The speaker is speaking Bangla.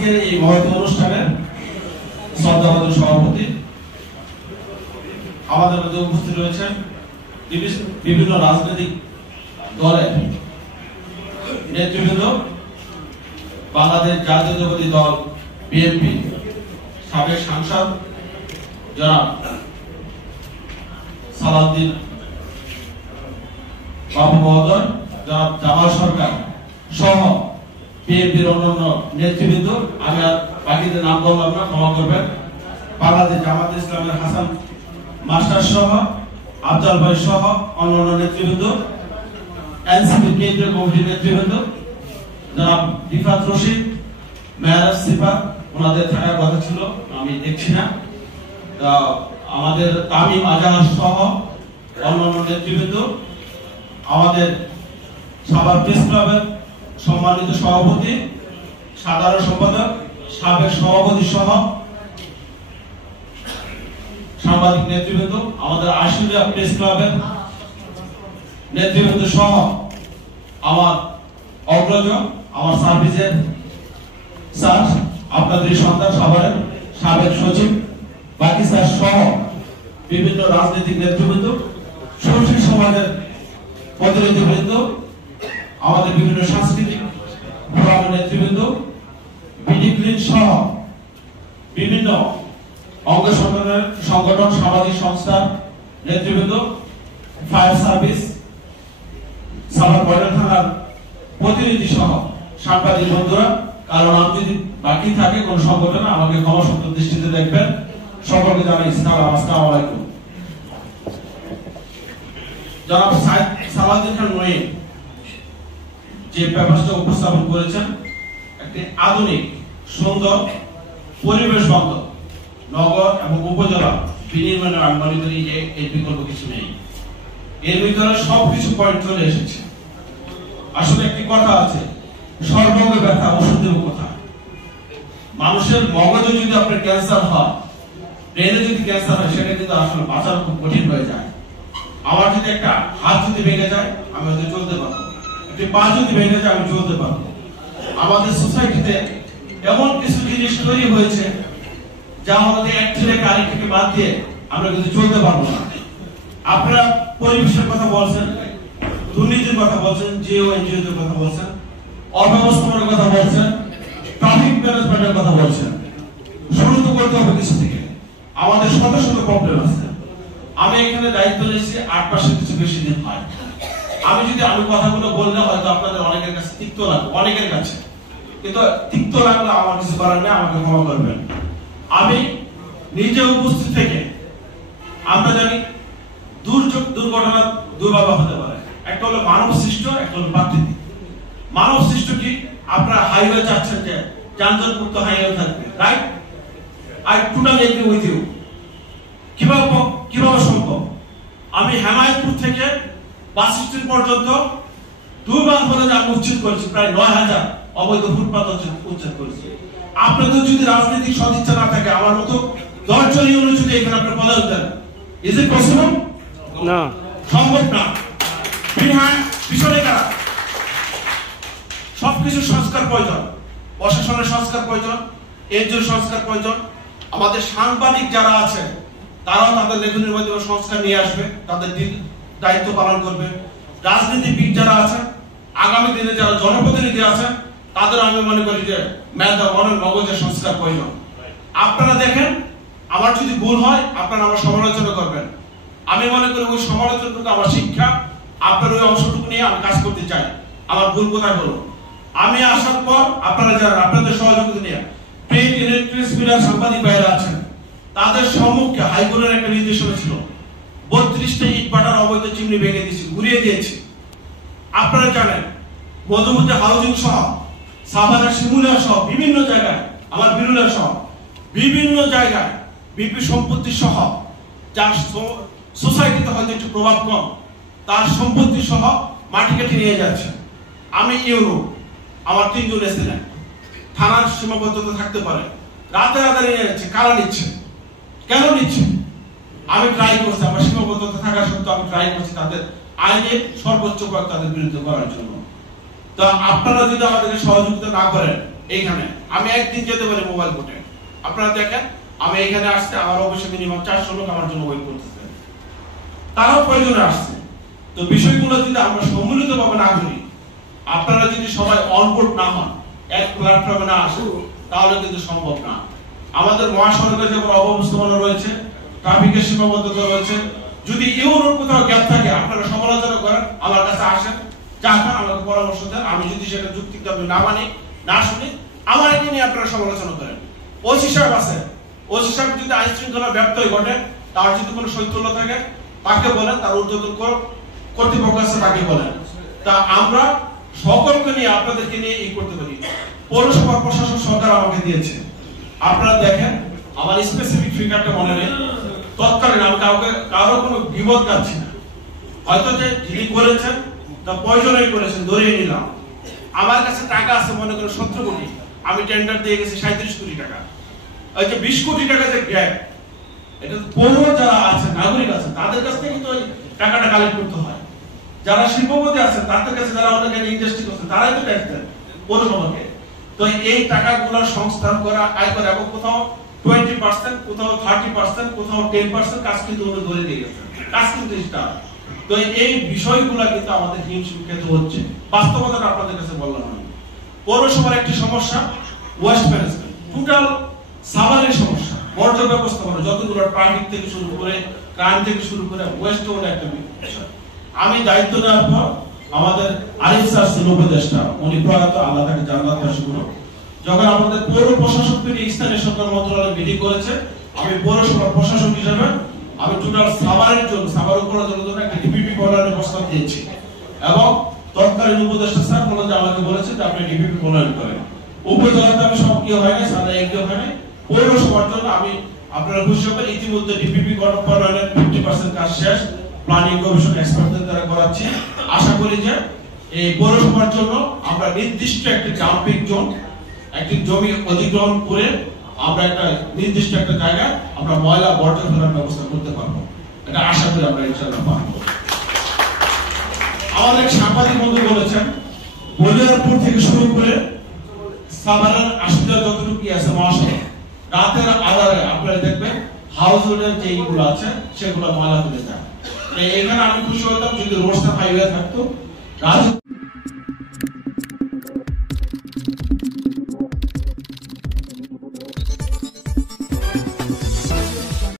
আজকের এই মহৎ অনুষ্ঠানের শ্রদ্ধাভাজন সভাপতি আমাদের মধ্যে উপস্থিত রয়েছেন বিভিন্ন রাজনৈতিক দলের নেতৃবৃন্দ, বাংলাদেশ জাতীয়তাবাদী দল বিএনপি সাবেক সাংসদ জনাব সালাউদ্দিন বাবু মহোদয়, জনাব জামাল সরকার সহ বিএনপির অন্যান্য নেতৃবৃন্দ, আমি আর বাকিদের নাম বললাম না, ক্ষমা করবেন। বাংলাদেশ জামাত ইসলামের হাসান মাস্টার সহ আফজাল ভাই সহ অন্যান্য নেতৃবৃন্দ, এনসিপি কেন্দ্রীয় কমিটির নেতৃবৃন্দ, জনাব রিফাত রশিদ, মেহরাজ সিফাত, ওনাদের থাকার কথা ছিল, আমি দেখছি না। আমাদের তামিম আজহার সহ অন্যান্য নেতৃবৃন্দ, আমাদের সাভার প্রেস ক্লাবের সম্মানিত সভাপতি, সাধারণ সম্পাদক, সাবেক সভাপতি সহ সাংবাদিক নেতৃবৃন্দ, আমাদের আশুলিয়া প্রেস ক্লাবের নেতৃবৃন্দ সহ আমার অগ্রজ, আমার সার্ভিসের স্যার, আপনাদের সন্তান সাভারের সাবেক সচিব, বাকি স্যার সহ বিভিন্ন রাজনৈতিক নেতৃবৃন্দ, সুশীল সমাজের প্রতিনিধিবৃন্দ, আমাদের বিভিন্ন সাংস্কৃতিক ফোরামের নেতৃবৃন্দ, বিডিক্লিন সহ বিভিন্ন অঙ্গ সংগঠন সামাজিক সংস্থার নেতৃবৃন্দ, ফায়ার সার্ভিস, সাভার বয়লা থানার প্রতিনিধি সহ সাংবাদিক বন্ধুরা, কারণ আমি যদি বাকি থাকে কোন সংগঠনে আমাকে ক্ষমাসুন্দর দৃষ্টিতে দেখবেন। সকলকে জানাই আসসালামু আলাইকুম। জনাব সালাউদ্দিন খান মঈন যে পেপারটা উপস্থাপন করেছেন, একটি আধুনিক সুন্দর পরিবেশ বান্ধব নগর এবং উপজেলা বিনির্মাণের আমি মনে করি যে এর বিকল্প কিছু নেই। এর ভিতরে সবকিছু পয়েন্ট চলে এসেছে। আসলে একটি কথা আছে, সর্বঙ্গে ব্যথা ওষুধের কথা। মানুষের মগজে যদি আপনার ক্যান্সার হয়, ব্রেনে যদি ক্যান্সার হয়, সেটা কিন্তু আসলে বাঁচানো খুব কঠিন হয়ে যায়। আমার যদি একটা হাত যদি ভেঙে যায়, আমি হয়তো চলতে পারবো, একটি পা যদি ভেঙে যায়, আমি চলতে পারবো। আমাদের সোসাইটিতে এমন কিছু জিনিস তৈরি হয়েছে যা আমাদের এক থেকে আরেকটিকে বাদ দিয়ে আমরা কিন্তু চলতে পারবো না। আপনারা পরিবেশের কথা বলছেন, দুর্নীতির কথা বলছেন, জিও এনজিওর কথা বলছেন, অব্যবস্থাপনার কথা বলছেন, ট্রাফিক ম্যানেজমেন্টের কথা বলছেন। শুরু তো করতে হবে কিছু থেকে। আমাদের শত শত প্রবলেম আছে। আমি এখানে দায়িত্ব নিয়েছি 8 মাসের কিছু বেশি দিন হয়। আমি কথাগুলো বললে হয়তো আপনাদের অনেকের কাছে তিক্ত লাগবে, অনেকের কাছে, কিন্তু তিক্ত লাগলে আমার কিছু করার নেই, আমাকে ক্ষমা করবেন। আমি নিজে উপস্থিত থেকে, আমরা জানি দুর্যোগ দুর্ঘটনা দুর্ভাবে হতে পারে। একটা হলো মানব সৃষ্ট, একটা হলো প্রাকৃতিক। মানব সৃষ্ট কি? আপনারা হাইওয়ে চাচ্ছেন যে যানজট মুক্ত হাইওয়ে থাকবে, right? I totally agree with you. কিভাবে সম্ভব? আমি হেমায়তপুর থেকে বাস স্ট্যান্ড পর্যন্ত 2 মাস ধরে আমি উচ্ছেদ করেছি, প্রায় 9000 অবৈধ ফুটপাত উচ্ছেদ করেছি। আপনাদের যদি রাজনৈতিক সদিচ্ছা না থাকে, আমার মতো 10 জন ইউনিট যদি এখানে আপনি পদায়ন দেন, ইজ ইট পসিবল? না, সম্ভব না। পিছনে কারা? সবকিছু সংস্কার প্রয়োজন, প্রশাসনের সংস্কার প্রয়োজন, এনজিওর সংস্কার প্রয়োজন। আমাদের সাংবাদিক যারা আছে, তারাও তাদের লেখনের মাধ্যমে সংস্কার নিয়ে আসবে, তাদের দায়িত্ব পালন করবে। রাজনীতিবিদ যারা আছেন, আগামী দিনে যারা জনপ্রতিনিধি আছেন, তাদের আমি মনে করি যে মেধা মগজের সংস্কার প্রয়োজন। আপনারা দেখেন, আমার যদি ভুল হয় আপনারা আমার সমালোচনা করবেন। আমি মনে করি ওই সমালোচনাটুকু আমার শিক্ষা, আপনার ওই অংশটুকু নিয়ে আমি কাজ করতে চাই। আমার ভুল কোথায় হলো? আমি আসার পর আপনারা যারা আপনাদের সহযোগিতা নিয়ে প্রিন্ট ইলেকট্রনিক্স মিডিয়ার সাংবাদিক ভাইরা আছেন, তাদের সম্মুখে হাইকোর্টের একটা নির্দেশনা ছিল, 32টা ইট ভাটার অবৈধ চিমনি ভেঙে দিয়েছি, ঘুরিয়ে দিয়েছি। আপনারা জানেন মধুমতি হাউজিং সহ, সাভারের শিমুলিয়া সহ বিভিন্ন জায়গায়, আমার বিরুলিয়া সহ বিভিন্ন জায়গায় বিপি সম্পত্তি সহ, যার সোসাইটিতে হয়তো একটু প্রভাব কম, তার সম্পত্তি সহ মাটি কেটে নিয়ে যাচ্ছে। আমি ইউনো, আমার 3 জন এসেছিলেন, থানার সীমাবদ্ধতা থাকতে পারে, রাতে রাতে নিয়ে যাচ্ছে। কারা নিচ্ছে? কেন নিচ্ছে? আমি ট্রাই করছি, আমার সীমাবদ্ধতা থাকা সত্ত্বেও আমি ট্রাই করছি তাদের আইনের সর্বোচ্চ প্রয়োগ তাদের বিরুদ্ধে করার জন্য। তো আপনারা যদি আমাদেরকে সহযোগিতা না করেন, এইখানে আমি একদিন যেতে পারি মোবাইল কোর্টে। আপনারা দেখেন আমি এখানে আসতে আমার অফিসে মিনিমাম 400 লোক আমার জন্য ওয়েট করতেছে, তারাও প্রয়োজনে আসছে। তো বিষয়গুলো যদি আমরা সম্মিলিতভাবে না করি, আপনারা যদি সবাই অনবোর্ড না হন, এক প্ল্যাটফর্মে না আসেন, তাহলে কিন্তু সম্ভব না। আমাদের মহাসড়কে যেমন অব্যবস্থাপনা রয়েছে, ট্রাফিকের সীমাবদ্ধতা রয়েছে, যদি ইউরোর কোথাও গ্যাপ থাকে আপনারা সমালোচনা করেন, আমার কাছে আসেন, চান আমাকে পরামর্শ দেন। আমি যদি সেটা যুক্তিকে না মানি, না শুনি, আমার এটি নিয়ে আপনারা সমালোচনা করেন। ওসি সাহেব আছে, ওসি সাহেব যদি আইন শৃঙ্খলা ব্যত্যয় ঘটে, তার যদি কোনো শৈথল্য থাকে তাকে বলেন, তার ঊর্ধ্বতন কর্তৃপক্ষ আছে তাকে বলেন। তা আমরা সকলকে নিয়ে আপনাদেরকে নিয়ে ই করতে পারি। পৌরসভা প্রশাসন সরকার আমাকে দিয়েছে, আপনারা দেখেন আমার স্পেসিফিক ফিগারটা মনে নেই। তৎকালীন আমি কারো কোনো বিপদ কাটছি না, হয়তো যে যিনি করেছেন তা প্রয়োজনেই করেছেন, ধরিয়ে নিলাম। আমার কাছে টাকা আছে মনে করেন 17 কোটি, আমি টেন্ডার দিয়ে গেছি 37 কোটি টাকা। ওই যে 20 কোটি টাকা যে গ্যাপ, এটা পৌর যারা আছে, নাগরিক আছে, তাদের কাছ থেকে তো ওই টাকাটা কালেক্ট করতে হয়। যারা শিল্পপতি আছেন তাদের কাছে, যারা অনেক ইন্ডাস্ট্রি করছেন, তারাই তো ট্যাক্স দেন পৌরসভাকে। তো এই টাকাগুলো সংস্থান করা, আয় করা, এবং কোথাও 20%, কোথাও 30%, কোথাও 10% কাজ কিন্তু উনি ধরে দিয়ে গেছেন, কাজ কিন্তু স্টার্ট। তো এই বিষয়গুলো কিন্তু আমাদের হিমশিম খেতে হচ্ছে। বাস্তবতাটা আপনাদের কাছে বললাম আমি। পৌরসভার একটি সমস্যা ওয়েস্ট ম্যানেজমেন্ট, টোটাল সাভারের সমস্যা, বর্জ্য ব্যবস্থাপনা, যতগুলো ট্রাফিক থেকে শুরু করে, ক্রাইম থেকে শুরু করে, ওয়েস্ট হলো একটা বিষয়। আমি দায়িত্ব নেওয়ার পর আমাদের আরিফ স্যার ছিল উপদেষ্টা, উনি প্রয়াত, আল্লাহ তাকে জান্নাতবাসী করুন। যখন আমাদের পৌর প্রশাসক স্থানীয় সরকার মন্ত্রণালয় মিটিং করেছে, আমি পৌরসভার প্রশাসক হিসেবে আমি টোটাল সাভারের জন্য, সাভার উপজেলার জন্য একটা ডিপিপি প্রণয়নের প্রস্তাব দিয়েছি, এবং তৎকালীন উপদেষ্টা স্যার আমাকে বলেছে যে আপনি ডিপিপি প্রণয়ন করেন। উপজেলাতে আমি সব কি হয় না, সাদা একই হয় না। পৌরসভার জন্য আমি, আপনারা খুশি হবেন, ইতিমধ্যে ডিপিপি প্রণয়নের 50% কাজ শেষ, প্ল্যানিং কমিশন এক্সপার্টদের দ্বারা করাচ্ছি। আশা করি যে এই পৌরসভার জন্য আমরা নির্দিষ্ট একটি ডাম্পিং জোন, একটি জমি অধিগ্রহণ করে আমরা একটা নির্দিষ্ট একটা জায়গায় আমরা ময়লা বর্জ্য ফেলার ব্যবস্থা করতে পারবো। এটা আশা করি আমরা ইনশাআল্লাহ পারবো। আমাদের সাংবাদিক বন্ধু বলেছেন, বলিয়ারপুর থেকে শুরু করে সাভারের আশুলিয়া যতটুকু আছে মহাসড়ক, রাতের আধারে আপনারা দেখবেন হাউস হোল্ডের যে এইগুলো আছে সেগুলো ময়লা তুলে যায়। এখানে আমি খুশি হতাম যদি রোডটা হাইওয়ে থাকতো।